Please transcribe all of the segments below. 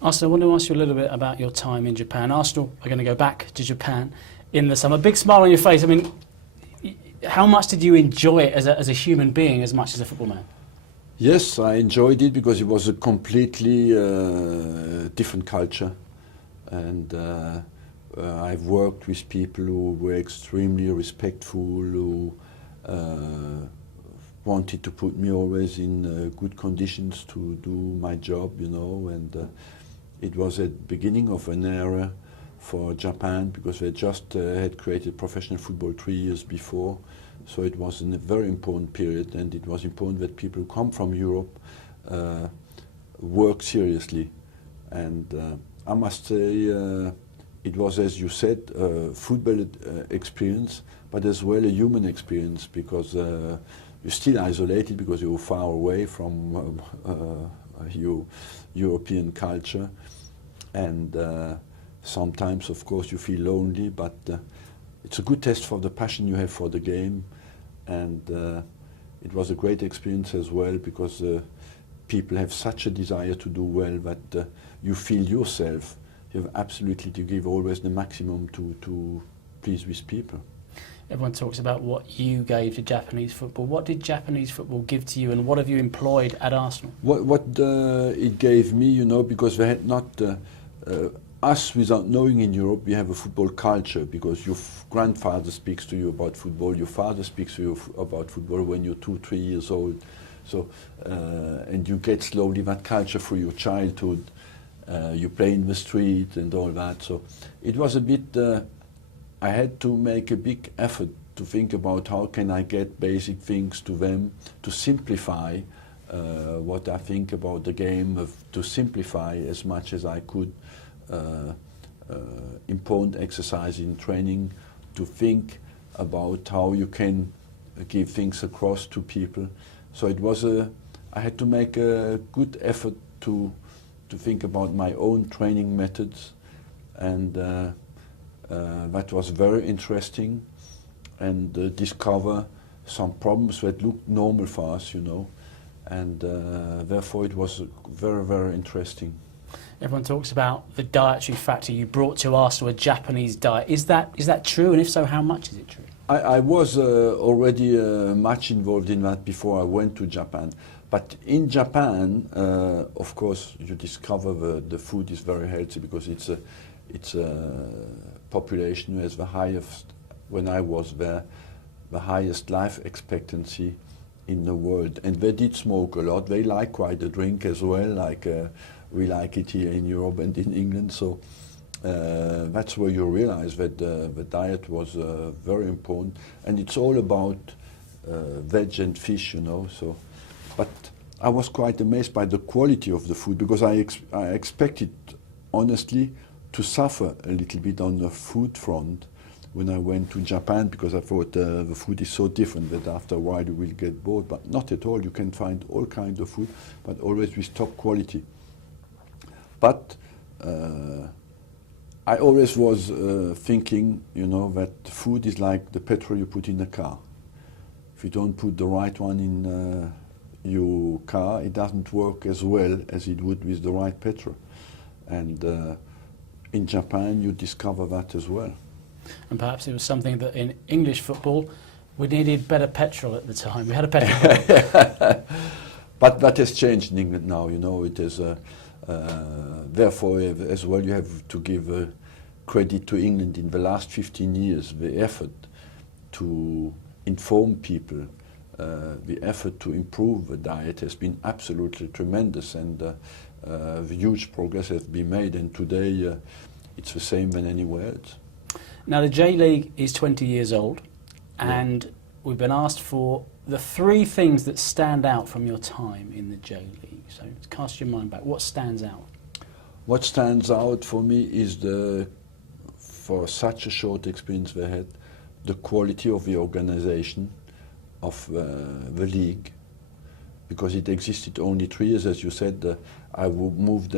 Arsenal, I want to ask you a little bit about your time in Japan. Arsenal are going to go back to Japan in the summer. Big smile on your face. I mean, how much did you enjoy it as a human being as much as a football man? Yes, I enjoyed it because it was a completely different culture, and I've worked with people who were extremely respectful, who wanted to put me always in good conditions to do my job, you know, and it was at the beginning of an era for Japan because they just had created professional football 3 years before. So it was a very important period, and it was important that people who come from Europe work seriously. And I must say it was, as you said, a football experience, but as well a human experience, because you're still isolated because you're far away from your European culture. And sometimes, of course, you feel lonely, but it's a good test for the passion you have for the game. And it was a great experience as well, because people have such a desire to do well that you feel yourself you have absolutely to give always the maximum to please with people. Everyone talks about what you gave to Japanese football. What did Japanese football give to you, and what have you employed at Arsenal? What it gave me, you know, because we had not us, without knowing in Europe, we have a football culture, because your grandfather speaks to you about football, your father speaks to you about football when you're 2-3 years old. So, and you get slowly that culture through your childhood. You play in the street and all that. So it was a bit, I had to make a big effort to think about how can I get basic things to them, to simplify what I think about the game, to simplify as much as I could. Important exercise in training, to think about how you can give things across to people. So it was I had to make a good effort to think about my own training methods, and that was very interesting, and discover some problems that looked normal for us, you know, and therefore it was very, very interesting. Everyone talks about the dietary factor. You brought to Arsenal a Japanese diet. Is that true? And if so, how much is it true? I was already much involved in that before I went to Japan. But in Japan, of course, you discover the food is very healthy, because it's a population who has the highest, when I was there, the highest life expectancy in the world. And they did smoke a lot. They like quite a drink as well, like we like it here in Europe and in England. So that's where you realize that the diet was very important. And it's all about veg and fish, you know. So, but I was quite amazed by the quality of the food, because I expected, honestly, to suffer a little bit on the food front when I went to Japan, because I thought the food is so different that after a while you will get bored. But not at all. You can find all kinds of food, but always with top quality. But I always was thinking, you know, that food is like the petrol you put in a car. If you don't put the right one in your car, it doesn't work as well as it would with the right petrol. And in Japan, you discover that as well. And perhaps it was something that in English football, we needed better petrol at the time. We had a petrol. But that has changed in England now, you know. It is, therefore, as well, you have to give credit to England in the last 15 years, the effort to inform people, the effort to improve the diet has been absolutely tremendous, and the huge progress has been made, and today it's the same than anywhere else. Now the J-League is 20 years old, and we've been asked for the 3 things that stand out from your time in the J-League. So cast your mind back. What stands out? What stands out for me is for such a short experience we had, the quality of the organization of the league, because it existed only 3 years, as you said. I moved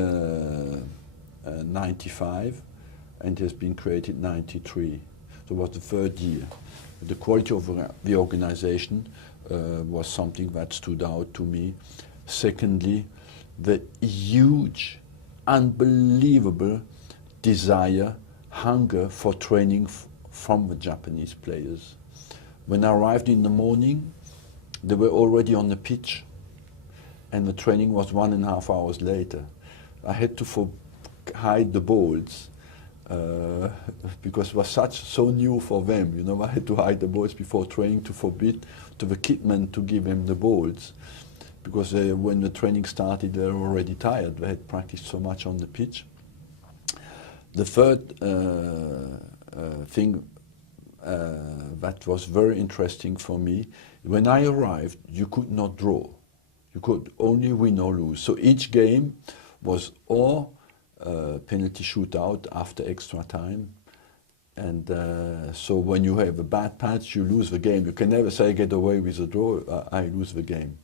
95, and it has been created 93. So it was the 3rd year. The quality of the organization was something that stood out to me. Secondly, the huge, unbelievable desire, hunger for training from the Japanese players. When I arrived in the morning, they were already on the pitch, and the training was 1.5 hours later. I had to hide the balls because it was so new for them. You know, I had to hide the balls before training to forbid to the kitman to give them the balls, because when the training started, they were already tired. They had practiced so much on the pitch. The third thing that was very interesting for me, when I arrived, you could not draw. You could only win or lose. So each game was or penalty shootout after extra time. And so when you have a bad patch, you lose the game. You can never say get away with a draw, I lose the game.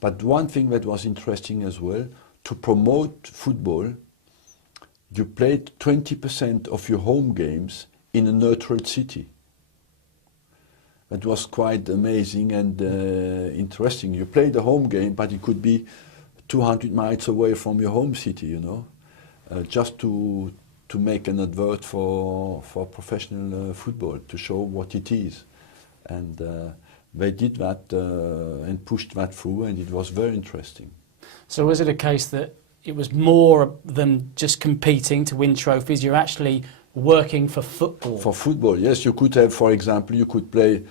But one thing that was interesting as well, to promote football, you played 20% of your home games in a neutral city. That was quite amazing and interesting. You played a home game, but it could be 200 miles away from your home city, you know, just to make an advert for professional football, to show what it is. And they did that and pushed that through, and it was very interesting. So was it a case that it was more than just competing to win trophies? You're actually working for football? For football, yes. You could have, for example, you could play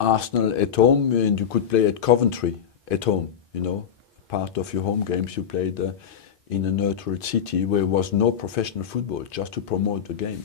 Arsenal at home, and you could play at Coventry at home, you know. Part of your home games you played in a neutral city where there was no professional football, just to promote the game.